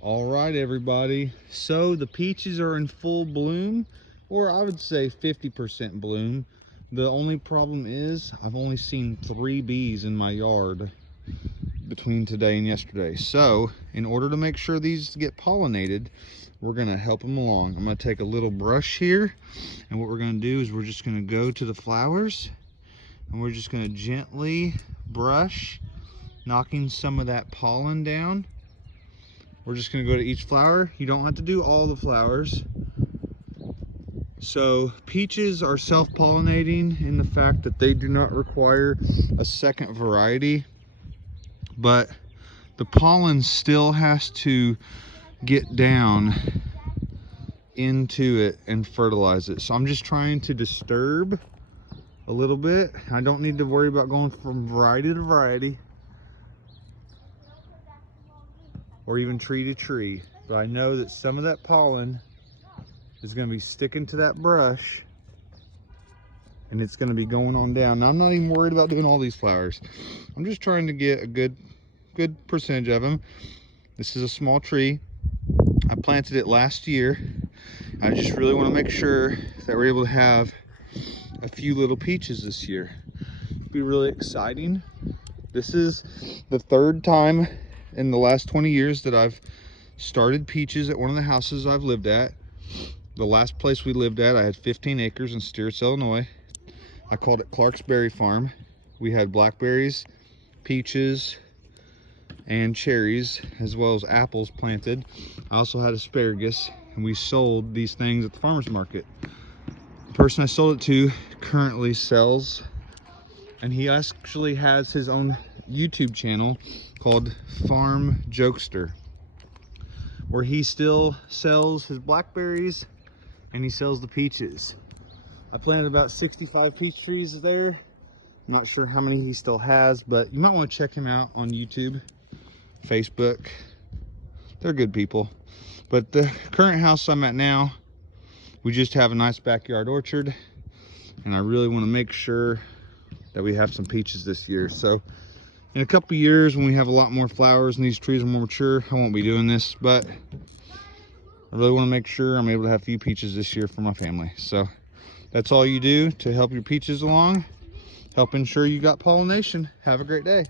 All right, everybody. So the peaches are in full bloom, or I would say 50% bloom. The only problem is I've only seen 3 bees in my yard between today and yesterday. So in order to make sure these get pollinated, we're gonna help them along. I'm gonna take a little brush here, and what we're gonna do is we're just gonna go to the flowers, and we're just gonna gently brush, knocking some of that pollen down. We're just gonna go to each flower. You don't have to do all the flowers. So peaches are self-pollinating in the fact that they do not require a second variety, but the pollen still has to get down into it and fertilize it. So I'm just trying to disturb a little bit. I don't need to worry about going from variety to variety or even tree to tree, but I know that some of that pollen is going to be sticking to that brush and it's going to be going on down. Now I'm not even worried about doing all these flowers. I'm just trying to get a good percentage of them. This is a small tree. I planted it last year. I just really want to make sure that we're able to have a few little peaches this year. It'll be really exciting. This is the 3rd time in the last 20 years that I've started peaches at one of the houses I've lived at. The last place we lived at, I had 15 acres in Stewart, Illinois. I called it Clark's Berry Farm. We had blackberries, peaches, and cherries, as well as apples planted. I also had asparagus, and we sold these things at the farmer's market. The person I sold it to currently sells, and he actually has his own YouTube channel called Farm Jokester, where he still sells his blackberries and he sells the peaches. I planted about 65 peach trees there. I'm not sure how many he still has, but you might want to check him out on YouTube, Facebook. They're good people. But the current house I'm at now, we just have a nice backyard orchard, and I really want to make sure that we have some peaches this year. So in a couple years, when we have a lot more flowers and these trees are more mature, I won't be doing this, but I really want to make sure I'm able to have a few peaches this year for my family. So that's all you do to help your peaches along, help ensure you got pollination. Have a great day.